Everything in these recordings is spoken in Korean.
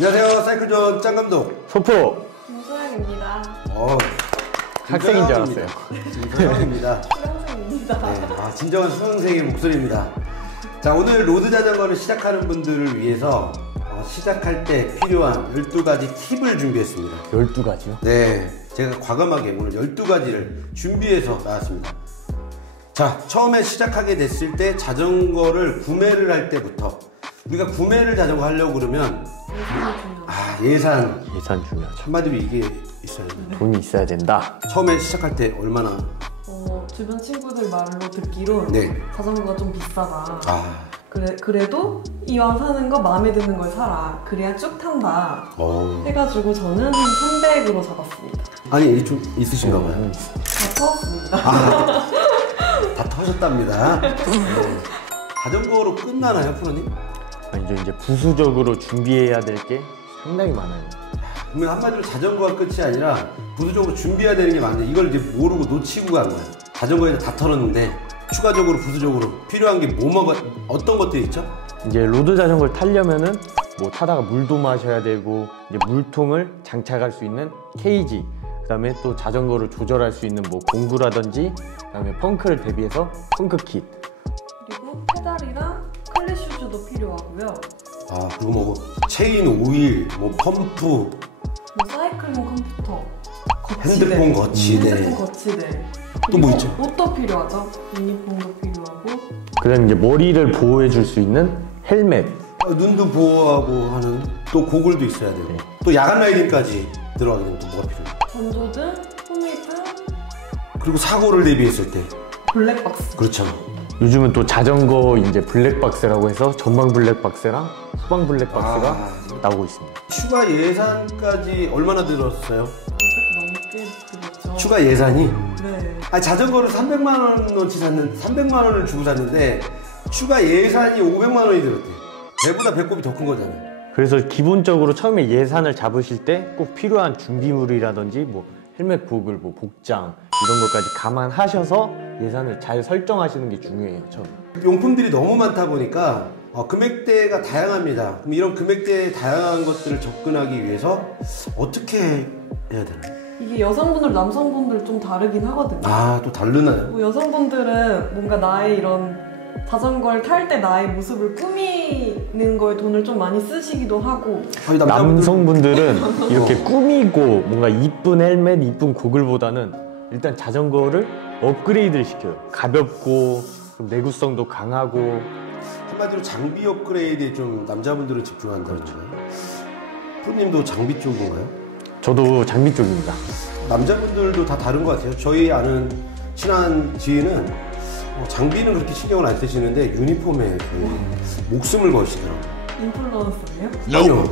안녕하세요. 사이클존 짱감독 소포 김소영입니다. 학생인 줄 알았어요. 김소영입니다. 수강생입니다. 네, 진정한 수강생의 목소리입니다. 자, 오늘 로드 자전거를 시작하는 분들을 위해서 시작할 때 필요한 12가지 팁을 준비했습니다. 12가지요? 네, 제가 과감하게 오늘 12가지를 준비해서 나왔습니다. 자, 처음에 시작하게 됐을 때 자전거를 구매를 할 때부터 우리가 구매를 자전거 하려고 그러면 예산 중요하죠. 한마디로 이게 있어야 된다. 돈이 있어야 된다. 처음에 시작할 때 얼마나? 주변 친구들 말로 듣기로 네. 자전거가 좀 비싸다. 아, 그래도 이왕 사는 거 마음에 드는 걸 사라. 그래야 쭉 탄다. 해가지고 저는 300으로 잡았습니다. 아니 좀 있으신가 봐요. 다 터졌습니다. 다 터졌답니다. 네. 자전거로 끝나나요, 프로님? 아니죠. 이제 부수적으로 준비해야 될 게 상당히 많아요. 그러면 한마디로 자전거가 끝이 아니라 부수적으로 준비해야 되는 게 많은데 이걸 이제 모르고 놓치고 간 거예요. 자전거에 다 털었는데 추가적으로 부수적으로 필요한 게 어떤 것들이 있죠? 이제 로드 자전거를 타려면은 뭐 타다가 물도 마셔야 되고 이제 물통을 장착할 수 있는 케이지, 그다음에 또 자전거를 조절할 수 있는 뭐 공구라든지, 그다음에 펑크를 대비해서 펑크 킷, 그리고 페달이랑 클릿 슈즈도 필요하고요. 그리고 뭐 체인 오일, 뭐 펌프, 뭐 사이클링 컴퓨터, 거치대. 핸드폰 거치대. 핸드폰 거치대. 또 뭐 있죠? 옷도 필요하죠. 유니폼도 필요하고. 그다음에 이제 머리를 보호해 줄 수 있는 헬멧, 눈도 보호하고 하는 또 고글도 있어야 되고 또 야간 라이딩까지 들어가게 되면 또 뭐가 필요해요? 전조등, 후미등, 그리고 사고를 대비했을 때 블랙박스. 그렇죠. 요즘은 또 자전거 이제 블랙박스라고 해서 전방 블랙박스랑 후방 블랙박스가 나오고 있습니다. 추가 예산까지 얼마나 들었어요? 200 넘게 들었죠. 추가 예산이? 네. 자전거를 300만 원어치 샀는데 300만 원을 주고 샀는데 추가 예산이 500만 원이 들었대요. 배보다 배꼽이 더 큰 거잖아요. 그래서 기본적으로 처음에 예산을 잡으실 때 꼭 필요한 준비물이라든지 뭐 헬멧, 고글, 뭐 복장 이런 것까지 감안하셔서 예산을 잘 설정하시는 게 중요해요. 처음에. 용품들이 너무 많다 보니까 금액대가 다양합니다. 그럼 이런 금액대의 다양한 것들을 접근하기 위해서 어떻게 해야 되나요? 이게 여성분들, 남성분들 좀 다르긴 하거든요. 또 다르나요? 뭐 여성분들은 뭔가 나의 이런 자전거를 탈 때 나의 모습을 꾸미는 거에 돈을 좀 많이 쓰시기도 하고, 남성분들은 이렇게 꾸미고 뭔가 이쁜 헬멧, 이쁜 고글보다는 일단 자전거를 업그레이드를 시켜요. 가볍고 좀 내구성도 강하고. 한마디로 장비 업그레이드에 좀 남자분들은 집중한다는 거예요. 프로님도 장비 쪽인가요? 저도 장비 쪽입니다. 남자분들도 다 다른 것 같아요. 저희 아는 친한 지인은 장비는 그렇게 신경을 안 쓰시는데 유니폼에 거의 목숨을 거시더라고요. 인플루언서예요? 아니요.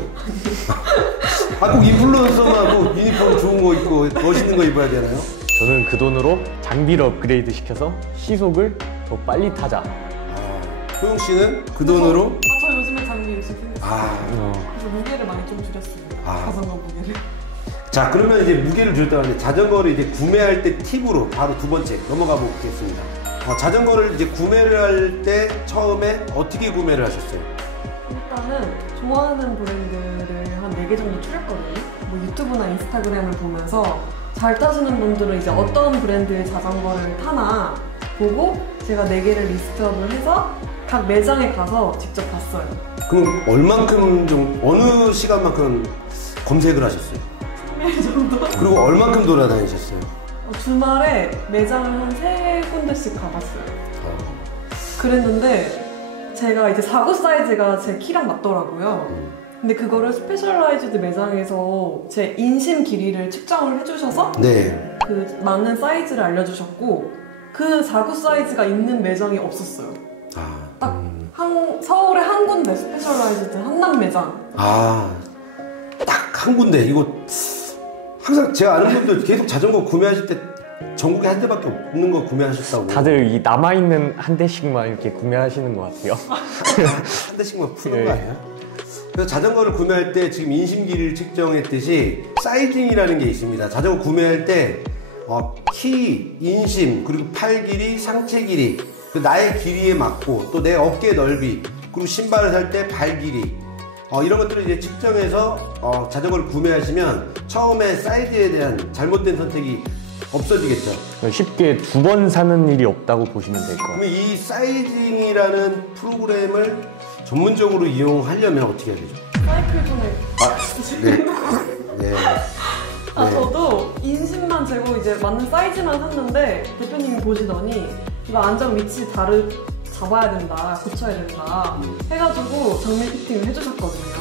꼭 인플루언서만 꼭 유니폼 좋은 거 입고 멋있는 거 입어야 되나요? 저는 그 돈으로 장비를 업그레이드 시켜서 시속을 더 빨리 타자. 소영 씨는 그 돈으로? 저 요즘에 장비 열심히 생겼어요. 그래서 무게를 많이 좀 줄였습니다. 자전거 무게를. 자, 그러면 이제 무게를 줄였다고 하는데 자전거를 이제 구매할 때 팁으로 바로 두 번째 넘어가 보겠습니다. 자전거를 이제 구매를 할 때 처음에 어떻게 구매를 하셨어요? 일단은 좋아하는 브랜드를 한 4개 정도 추렸거든요. 뭐 유튜브나 인스타그램을 보면서 잘 타시는 분들은 이제 어떤 브랜드의 자전거를 타나 보고 제가 4개를 리스트업을 해서 각 매장에 가서 직접 봤어요. 그럼 얼만큼 좀 어느 시간만큼 검색을 하셨어요? 3일 정도? 그리고 얼만큼 돌아다니셨어요? 주말에 매장을 한 3군데씩 가봤어요. 그랬는데 제가 이제 49 사이즈가 제 키랑 맞더라고요. 근데 그거를 스페셜라이즈드 매장에서 제 인심 길이를 측정을 해주셔서 그 맞는 사이즈를 알려주셨고, 그 49 사이즈가 있는 매장이 없었어요. 딱 서울에 한 군데 스페셜라이즈드 한남 매장. 딱 한 군데. 이거 항상 제가 아는 분들 계속 자전거 구매하실 때 전국에 한 대밖에 없는 거 구매하셨다고. 다들 이 남아있는 한 대씩만 이렇게 구매하시는 것 같아요. 한 대씩만 푸는 거 아니에요? 그래서 자전거를 구매할 때 지금 인심 길이를 측정했듯이 사이징이라는 게 있습니다. 자전거 구매할 때 키, 인심, 그리고 팔 길이, 상체 길이, 나의 길이에 맞고 또 내 어깨 넓이, 그리고 신발을 살 때 발 길이, 이런 것들을 이제 측정해서 자전거를 구매하시면 처음에 사이즈에 대한 잘못된 선택이 없어지겠죠. 쉽게 2번 사는 일이 없다고 보시면 될 거예요. 그럼 이 사이징이라는 프로그램을 전문적으로 이용하려면 어떻게 해야 되죠? 사이클 전에 네. 저도 인심만 재고 이제 맞는 사이즈만 샀는데 대표님이 보시더니 이거 안전 위치 잡아야 된다, 고쳐야 된다 해가지고 정밀 피팅을 해주셨거든요.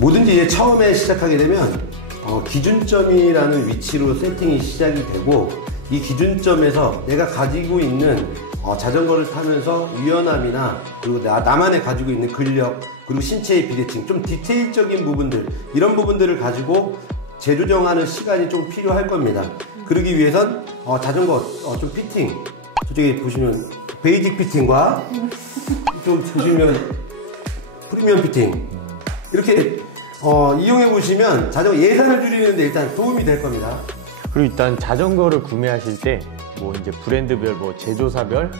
뭐든지 이제 처음에 시작하게 되면 기준점이라는 위치로 세팅이 시작이 되고 이 기준점에서 내가 가지고 있는 자전거를 타면서 유연함이나 그리고 나만의 가지고 있는 근력 그리고 신체의 비대칭 좀 디테일적인 부분들 이런 부분들을 가지고 재조정하는 시간이 좀 필요할 겁니다. 그러기 위해선 자전거 좀 피팅 저쪽에 보시면 베이직 피팅과 좀 보시면 프리미엄 피팅 이렇게 이용해 보시면 자전거 예산을 줄이는데 일단 도움이 될 겁니다. 그리고 일단 자전거를 구매하실 때 뭐 이제 브랜드별, 뭐 제조사별,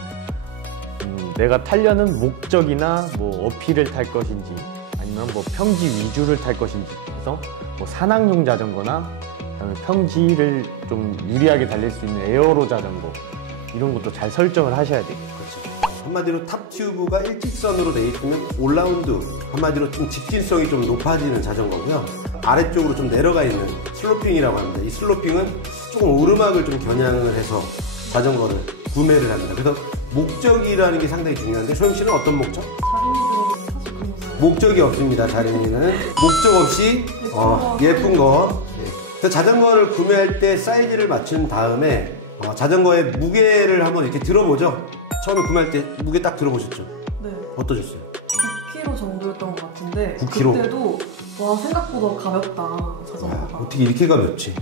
내가 타려는 목적이나 뭐 어필을 탈 것인지 아니면 뭐 평지 위주를 탈 것인지 해서 뭐 산악용 자전거나 그다음에 평지를 좀 유리하게 달릴 수 있는 에어로 자전거 이런 것도 잘 설정을 하셔야 돼요. 그렇죠. 한마디로 탑 튜브가 일직선으로 돼 있으면 올라운드 한마디로 좀 직진성이 좀 높아지는 자전거고요. 아래쪽으로 좀 내려가 있는 슬로핑이라고 합니다. 이 슬로핑은 조금 오르막을 좀 겨냥을 해서 자전거를 구매를 합니다. 그래서 목적이라는 게 상당히 중요한데 소영 씨는 어떤 목적? 자린이도 사실 그런 거 목적이 없습니다. 자린이는 목적 없이 예쁜 거. 그래서 자전거를 구매할 때 사이즈를 맞춘 다음에 자전거의 무게를 한번 이렇게 들어보죠. 처음에 구매할 때 무게 딱 들어보셨죠? 네. 어떠셨어요? 9kg 정도였던 것 같은데 9kg? 그때도 와 생각보다 가볍다 자전거가. 어떻게 이렇게 가볍지?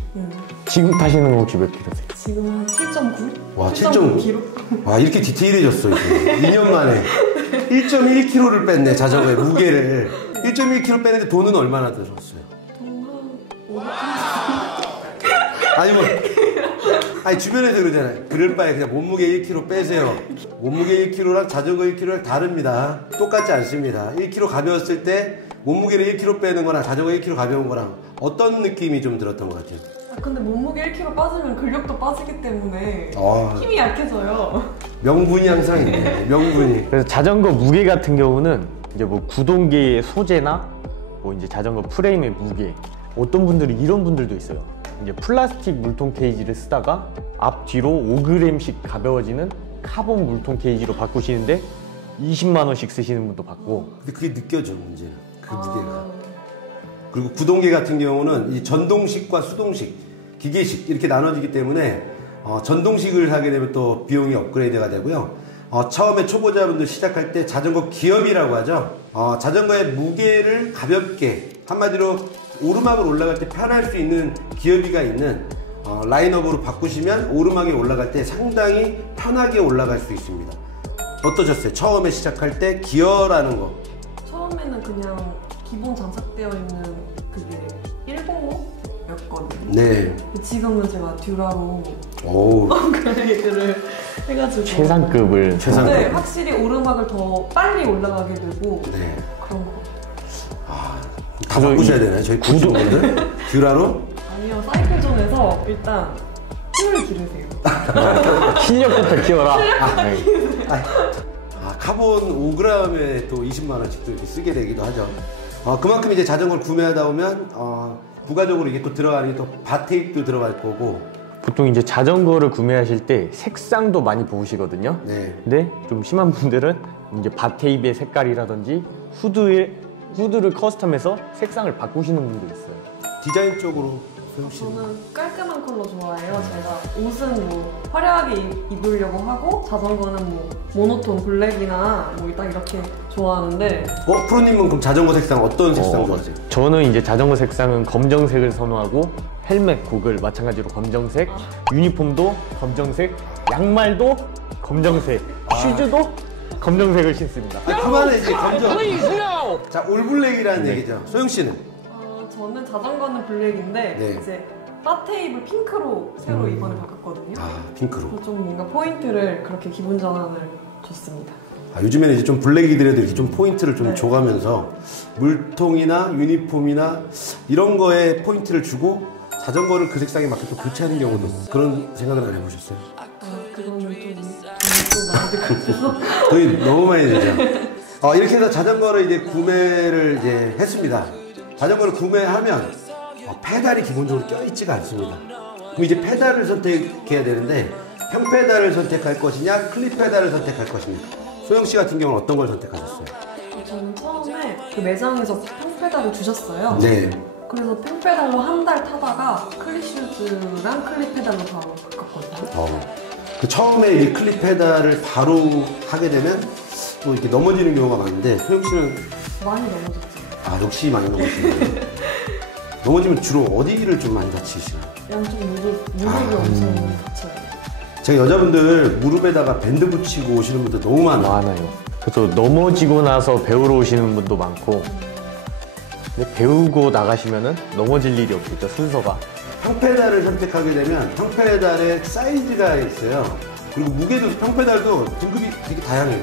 지금 타시는 거 혹시 몇 킬로세요? 지금은 7.9? 와, 7.9kg? 와, 이렇게 디테일해졌어, 이제. 2년 만에. 1.1kg를 뺐네, 자전거의 무게를. 1.1kg 빼는데 돈은 얼마나 들었어요? 아니, 아니, 주변에서 그러잖아요. 그럴 바에 그냥 몸무게 1kg 빼세요. 몸무게 1kg랑 자전거 1kg랑 다릅니다. 똑같지 않습니다. 1kg 가벼웠을 때 몸무게를 1kg 빼는 거랑 자전거 1kg 가벼운 거랑 어떤 느낌이 좀 들었던 것 같아요? 근데 몸무게 1kg 빠지면 근력도 빠지기 때문에 힘이 약해져요. 명분이 항상 있네. 명분이. 그래서 자전거 무게 같은 경우는 이제 뭐 구동계의 소재나 뭐 이제 자전거 프레임의 무게 어떤 분들이 이런 분들도 있어요. 이제 플라스틱 물통 케이지를 쓰다가 앞 뒤로 5g씩 가벼워지는 카본 물통 케이지로 바꾸시는데 20만 원씩 쓰시는 분도 봤고. 근데 그게 느껴져 문제는 그 무게가. 그리고 구동계 같은 경우는 이 전동식과 수동식, 기계식 이렇게 나눠지기 때문에 전동식을 하게 되면 또 비용이 업그레이드가 되고요. 처음에 초보자분들 시작할 때 자전거 기업이라고 하죠. 자전거의 무게를 가볍게 한마디로 오르막을 올라갈 때 편할 수 있는 기어비가 있는 라인업으로 바꾸시면 오르막에 올라갈 때 상당히 편하게 올라갈 수 있습니다. 어떠셨어요? 처음에 시작할 때 기어라는 거. 처음에는 그냥 기본 장착되어 있는 그게 105였거든요. 네. 지금은 제가 듀라로 오. 업그레이드를 해가지고 최상급을. 네, 확실히 오르막을 더 빨리 올라가게 되고 네. 그런 거. 다 바꾸셔야 되나요? 저희 구독분들? 듀라로? 아니요, 사이클존에서 일단 힘을 기르세요. 실력부터 키워라. 카본 5g에 또 20만 원씩 또 이렇게 쓰게 되기도 하죠. 그만큼 이제 자전거를 구매하다 보면 부가적으로 이게 또 들어가는 게 또 바테입도 들어갈 거고. 보통 이제 자전거를 구매하실 때 색상도 많이 보시거든요. 네. 근데 좀 심한 분들은 이제 바테입의 색깔이라든지 후드를 커스텀해서 색상을 바꾸시는 분도 있어요. 디자인 쪽으로 소영 씨는? 저는 깔끔한 컬러 좋아해요. 제가 옷은 뭐 화려하게 입으려고 하고 자전거는 뭐 모노톤 블랙이나 뭐 딱 이렇게 좋아하는데. 프로님은 그럼 자전거 색상 어떤 색상 좋아하세요? 저는 이제 자전거 색상은 검정색을 선호하고 헬멧, 고글 마찬가지로 검정색, 유니폼도 검정색, 양말도 검정색, 슈즈도 검정색을 신습니다. 그만해 이제 검정. 자, 올블랙이라는 얘기죠. 소영 씨는? 저는 자전거는 블랙인데 네. 이제 바테입을 핑크로 새로 이번에 바꿨거든요. 핑크로. 그래서 좀 뭔가 포인트를 그렇게 기분 전환을 줬습니다. 요즘에는 이제 좀 블랙이더라도 이렇게 좀 포인트를 좀 줘가면서 물통이나 유니폼이나 이런 거에 포인트를 주고 자전거를 그 색상에 맞게 또 교체하는 경우도 그런 생각을 안 해보셨어요? 그거는 좀 많이 같아서. 돈이 너무 많이 되죠. 이렇게 해서 자전거를 이제 구매를 이제 했습니다. 자전거를 구매하면 페달이 기본적으로 껴있지가 않습니다. 그럼 이제 페달을 선택해야 되는데 평페달을 선택할 것이냐 클립 페달을 선택할 것이냐. 소영 씨 같은 경우는 어떤 걸 선택하셨어요? 저는 처음에 그 매장에서 평페달을 주셨어요. 네. 그래서 평페달로 한 달 타다가 클립슈즈랑 클립 페달로 바로 바꿨거든요. 그 처음에 이 클립 페달을 바로 하게 되면 또 이렇게 넘어지는 경우가 많은데 소영 씨는 많이 넘어졌죠. 역시 많이 넘어지네요. 넘어지면 주로 어디를 좀 많이 다치시나요? 양쪽 무릎이 엄청 다쳐요. 제가 여자분들 무릎에다가 밴드 붙이고 오시는 분들 너무 많아요. 그래서 넘어지고 나서 배우러 오시는 분도 많고, 근데 배우고 나가시면은 넘어질 일이 없겠죠, 순서가. 평페달을 선택하게 되면 평페달의 사이즈가 있어요. 그리고 무게도 평페달도 등급이 되게 다양해요.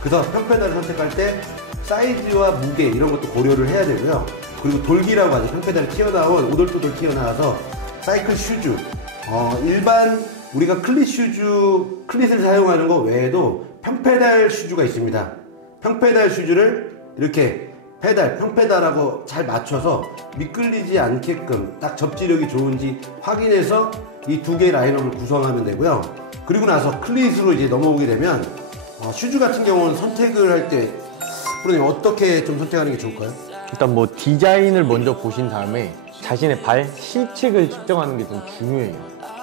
그래서 평페달을 선택할 때 사이즈와 무게 이런 것도 고려를 해야 되고요. 그리고 돌기라고 하죠. 평페달이 튀어나온 오돌토돌 튀어나와서 사이클 슈즈, 일반 우리가 클릿을 사용하는 것 외에도 평페달 슈즈가 있습니다. 평페달 슈즈를 이렇게 평페달하고 잘 맞춰서 미끌리지 않게끔 딱 접지력이 좋은지 확인해서 이 두 개의 라인업을 구성하면 되고요. 그리고 나서 클릿으로 이제 넘어오게 되면 슈즈 같은 경우는 선택을 할 때 프로님 어떻게 좀 선택하는 게 좋을까요? 일단 뭐 디자인을 먼저 보신 다음에 자신의 발 실측을 측정하는 게 좀 중요해요.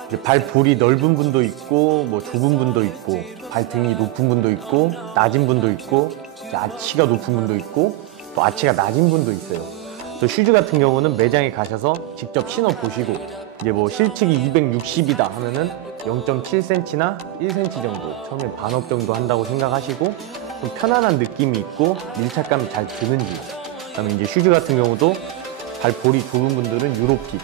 이제 발 볼이 넓은 분도 있고 뭐 좁은 분도 있고 발 등이 높은 분도 있고 낮은 분도 있고 아치가 높은 분도 있고 또 아치가 낮은 분도 있어요. 또 슈즈 같은 경우는 매장에 가셔서 직접 신어 보시고 이제 뭐 실측이 260이다 하면은 0.7cm나 1cm 정도 처음에 반업 정도 한다고 생각하시고 좀 편안한 느낌이 있고 밀착감이 잘 드는지, 그다음에 이제 슈즈 같은 경우도 발 볼이 좁은 분들은 유로핏,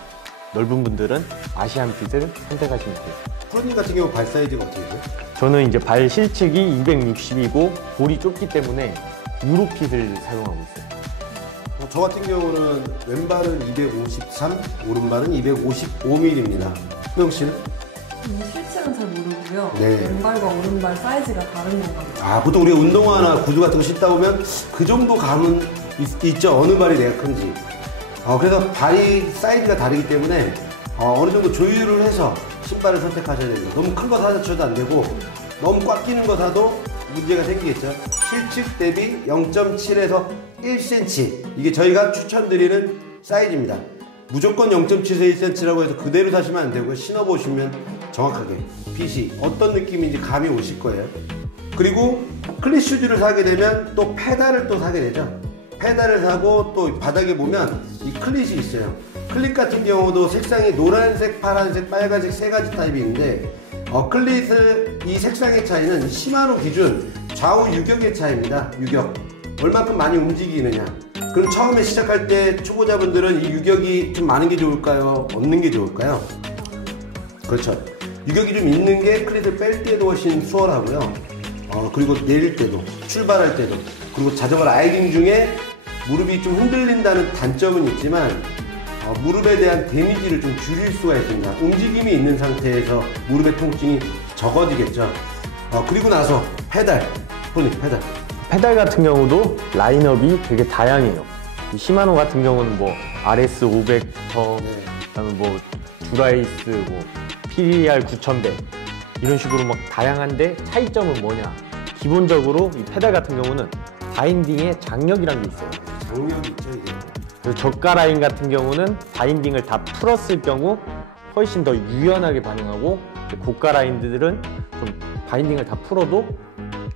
넓은 분들은 아시안 핏을 선택하시면 돼요. 프로님 같은 경우 발 사이즈가 어떻게 돼요? 저는 이제 발 실측이 260이고 볼이 좁기 때문에 유로핏을 사용하고 있어요. 저 같은 경우는 왼발은 253, 오른발은 255mm입니다. 소영 씨는? 실측은 잘 모르고요. 네. 왼발과 오른발 사이즈가 다른 건가요? 보통 우리가 운동화나 구두 같은 거 신다 보면 그 정도 감은 있죠. 어느 발이 내가 큰지. 그래서 발이 사이즈가 다르기 때문에 어느 정도 조율을 해서 신발을 선택하셔야 됩니다. 너무 큰 거 사셔도 안 되고 너무 꽉 끼는 거 사도 문제가 생기겠죠. 실측 대비 0.7에서 1cm, 이게 저희가 추천드리는 사이즈입니다. 무조건 0.7에서 1cm라고 해서 그대로 사시면 안 되고요. 신어보시면 정확하게 핏이 어떤 느낌인지 감이 오실 거예요. 그리고 클릿 슈즈를 사게 되면 또 페달을 또 사게 되죠. 페달을 사고 또 바닥에 보면 이 클릿이 있어요. 클릿 같은 경우도 색상이 노란색, 파란색, 빨간색 세 가지 타입이 있는데 클릿의 이 색상의 차이는 시마노 기준 좌우 유격의 차이입니다. 유격. 얼만큼 많이 움직이느냐. 그럼 처음에 시작할 때 초보자분들은 이 유격이 좀 많은 게 좋을까요? 없는 게 좋을까요? 그렇죠. 유격이 좀 있는 게 클릿을 뺄 때도 훨씬 수월하고요. 그리고 내릴 때도, 출발할 때도, 그리고 자전거 라이딩 중에 무릎이 좀 흔들린다는 단점은 있지만 무릎에 대한 데미지를 좀 줄일 수가 있습니다. 움직임이 있는 상태에서 무릎의 통증이 적어지겠죠. 그리고 나서 페달, 페달 같은 경우도 라인업이 되게 다양해요. 이 시마노 같은 경우는 뭐 RS 500부터 그다음에 뭐 듀라이스, 뭐 PDR 9100 이런 식으로 막 다양한데 차이점은 뭐냐? 기본적으로 이 페달 같은 경우는 바인딩에 장력이란 게 있어요. 장력이 있죠, 이게. 그래서 저가 라인 같은 경우는 바인딩을 다 풀었을 경우 훨씬 더 유연하게 반응하고, 고가 라인들은 좀 바인딩을 다 풀어도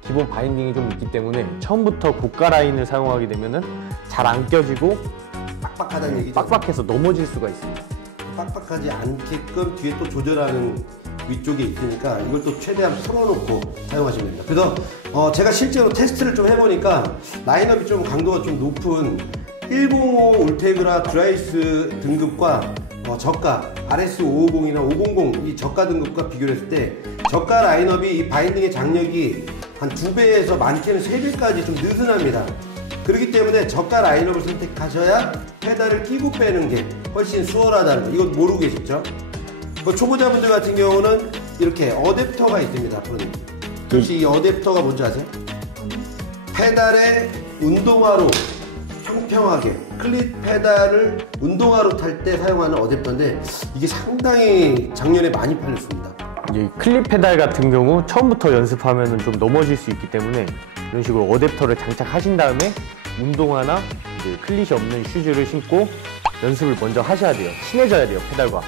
기본 바인딩이 좀 있기 때문에 처음부터 고가 라인을 사용하게 되면은 잘 안 껴지고 빡빡하다는 얘기죠. 빡빡해서 넘어질 수가 있습니다. 빡빡하지 않게끔 뒤에 또 조절하는 위쪽에 있으니까 이걸 또 최대한 풀어놓고 사용하시면 됩니다. 그래서 제가 실제로 테스트를 좀 해보니까 라인업이 좀 강도가 좀 높은 105 울테그라 드라이스 등급과 저가 RS 550이나 500 이 저가 등급과 비교를 했을 때 저가 라인업이 이 바인딩의 장력이 한 2배에서 많게는 3배까지 좀 느슨합니다. 그렇기 때문에 저가 라인업을 선택하셔야 페달을 끼고 빼는 게 훨씬 수월하다는 거. 이건 모르고 계시죠? 초보자분들 같은 경우는 이렇게 어댑터가 있습니다. 프로님. 혹시 이 어댑터가 뭔지 아세요? 페달의 운동화로 평평하게 클릿 페달을 운동화로 탈 때 사용하는 어댑터인데 이게 상당히 작년에 많이 팔렸습니다. 이 클립 페달 같은 경우 처음부터 연습하면 좀 넘어질 수 있기 때문에 이런 식으로 어댑터를 장착하신 다음에 운동화나 이제 클릿이 없는 슈즈를 신고 연습을 먼저 하셔야 돼요. 친해져야 돼요, 페달과.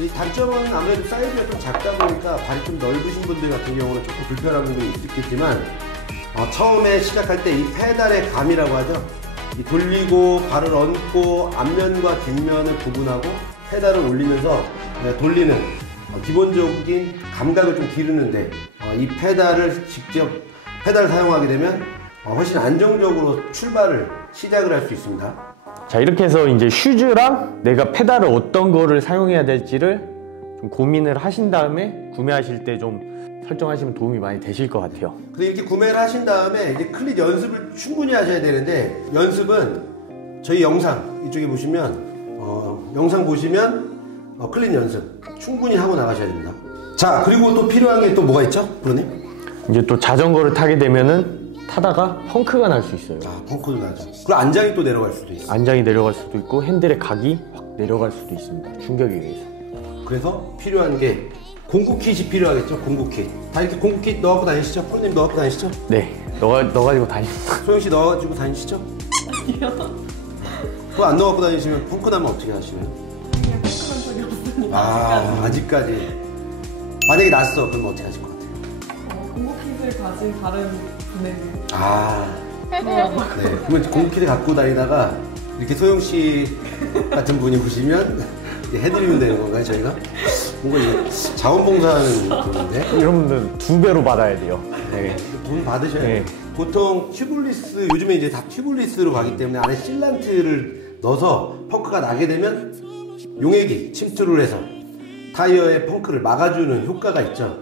이 단점은 아무래도 사이즈가 좀 작다 보니까 발이 좀 넓으신 분들 같은 경우는 조금 불편한 부분이 있겠지만 처음에 시작할 때 이 페달의 감이라고 하죠. 이 돌리고 발을 얹고 앞면과 뒷면을 구분하고 페달을 올리면서 돌리는 기본적인 감각을 좀 기르는데 이 페달을 직접 페달을 사용하게 되면 훨씬 안정적으로 출발을 시작을 할 수 있습니다. 자, 이렇게 해서 이제 슈즈랑 내가 페달을 어떤 거를 사용해야 될지를 좀 고민을 하신 다음에 구매하실 때 좀 설정하시면 도움이 많이 되실 것 같아요. 근데 이렇게 구매를 하신 다음에 이제 클릿 연습을 충분히 하셔야 되는데 연습은 저희 영상 이쪽에 보시면 영상 보시면 클릿 연습 충분히 하고 나가셔야 됩니다. 자, 그리고 또 필요한 게 또 뭐가 있죠, 프로님? 이제 또 자전거를 타게 되면은 타다가 펑크가 날 수 있어요. 펑크가 나죠. 그리고 안장이 또 내려갈 수도 있어요. 안장이 내려갈 수도 있고 핸들의 각이 확 내려갈 수도 있습니다. 충격에 의해서. 그래서 필요한 게 공구킷이 필요하겠죠. 공구킷. 다 이렇게 공구킷 넣어갖고 다니시죠? 프로님 넣어갖고 다니시죠? 네, 넣어가지고 다닙니다. 소영씨 넣어가지고 다니시죠? 아니요. 그거 안 넣어갖고 다니시면 펑크 나면 어떻게 하시나요? 그냥 펑크난 적이 없습니다. 아직까지. 만약에 났어, 그럼 어떻게 하실 것 같아요? 공구킷을 가진 다른 분에게. 네. 그러면 공구킷을 갖고 다니다가 이렇게 소영씨 같은 분이 보시면 해드리면 되는 건가요, 저희가? 뭔가 이게 자원봉사하는 느낌인데? 이런 분들은 2배로 받아야 돼요. 네. 돈 받으셔야 네. 돼요. 보통 튜블리스, 요즘에 이제 다 튜블리스로 가기 때문에 안에 실란트를 넣어서 펑크가 나게 되면 용액이 침투를 해서 타이어의 펑크를 막아주는 효과가 있죠.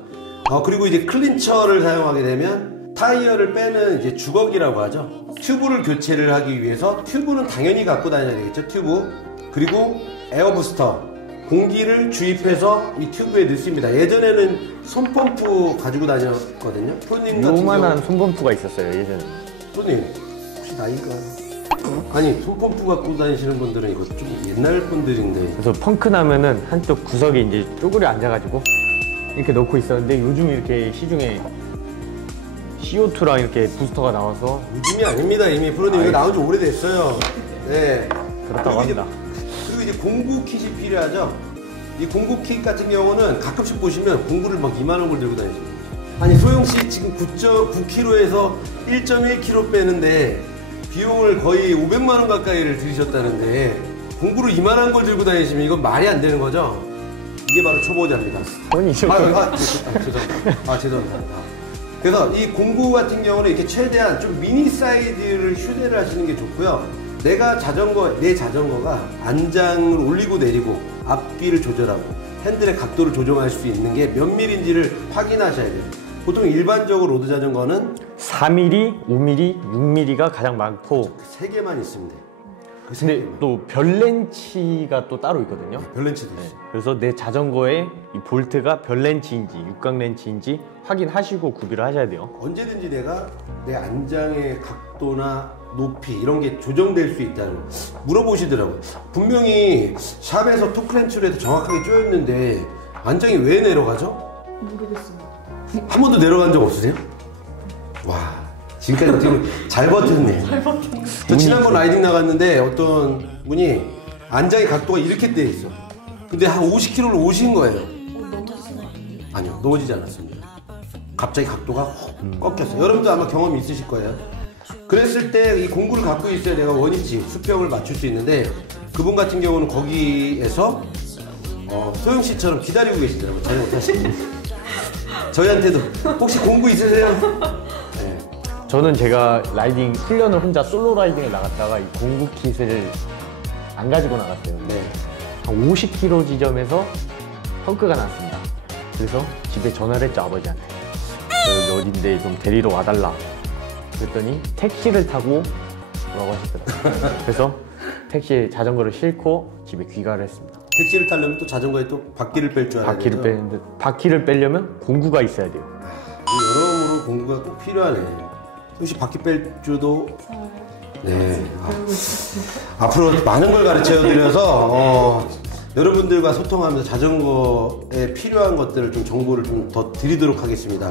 그리고 이제 클린처를 사용하게 되면 타이어를 빼는 이제 주걱이라고 하죠. 튜브를 교체를 하기 위해서 튜브는 당연히 갖고 다녀야 되겠죠, 튜브. 그리고 에어부스터. 공기를 주입해서 이 튜브에 넣습니다. 예전에는 손펌프 가지고 다녔거든요. 프로님 같은 요만한 손펌프가 있었어요, 예전에. 프로님 혹시 나이가 아니 손펌프 갖고 다니시는 분들은 이거 좀 옛날 분들인데. 그래서 펑크 나면은 한쪽 구석에 이제 쪼그려 앉아가지고 이렇게 넣고 있었는데 요즘 이렇게 시중에 CO2랑 이렇게 부스터가 나와서. 요즘이 아닙니다. 이미 프로님 이거 나온 지 오래됐어요. 네. 그렇다고 합니다. 그리고 이제 공구 킷이 필요하죠. 이 공구 킷 같은 경우는 가끔씩 보시면 공구를 막 이만한 걸 들고 다니죠. 아니 소영씨 지금 9.9kg에서 1.1kg 빼는데 비용을 거의 500만 원 가까이를 들이셨다는데 공구를 이만한 걸 들고 다니시면 이건 말이 안 되는 거죠. 이게 바로 초보자입니다. 죄송합니다. 그래서 이 공구 같은 경우는 이렇게 최대한 좀 미니 사이즈를 휴대를 하시는 게 좋고요. 내 자전거가 안장을 올리고 내리고 앞길을 조절하고 핸들의 각도를 조정할 수 있는 게 몇 밀인지를 확인하셔야 돼요. 보통 일반적으로 로드 자전거는 4mm, 5mm, 6mm가 가장 많고 3개만 있으면 돼요. 근데 또 별렌치가 또 따로 있거든요. 별렌치도 있어요. 그래서 내 자전거에 이 볼트가 별렌치인지 육각렌치인지 확인하시고 구비를 하셔야 돼요. 언제든지 내가 내 안장의 각도나 높이 이런 게 조정될 수 있다는 거 물어보시더라고요. 분명히 샵에서 토크렌치로 해서 정확하게 조였는데 안장이 왜 내려가죠? 모르겠습니다. 한 번도 내려간 적 없으세요? 와, 지금까지 지금 잘 버텼네요. 잘 버텼네. 저 지난번 라이딩 나갔는데 어떤 분이 안장의 각도가 이렇게 돼 있어. 근데 한 50km를 오신 거예요. 넘어지시나요? 아니요, 넘어지지 않았습니다. 갑자기 각도가 훅 꺾였어요. 여러분도 아마 경험이 있으실 거예요. 그랬을 때 이 공구를 갖고 있어야 내가 원위치, 수평을 맞출 수 있는데 그분 같은 경우는 거기에서 소영 씨처럼 기다리고 계시더라고요. 잘 못하시고. 저희한테도 혹시 공구 있으세요? 네. 저는 제가 라이딩 훈련을 혼자 솔로 라이딩을 나갔다가 이 공구 킷을 안 가지고 나갔어요. 네. 한 50km 지점에서 펑크가 났습니다. 그래서 집에 전화를 했죠, 아버지한테. 여기 어딘데 좀 데리러 와달라. 그랬더니 택시를 타고 오라고 하시더라고요. 그래서 택시에 자전거를 싣고 집에 귀가를 했습니다. 택시를 타려면 또 자전거에 또 바퀴를 뺄 줄 알아야 바퀴를 되죠? 빼는데 바퀴를 빼려면 공구가 있어야 돼요. 여러모로 공구가 꼭 필요하네. 혹시 바퀴 뺄 줄도 네. 앞으로 많은 걸 가르쳐 드려서 여러분들과 소통하면서 자전거에 필요한 것들을 좀 정보를 좀 더 드리도록 하겠습니다.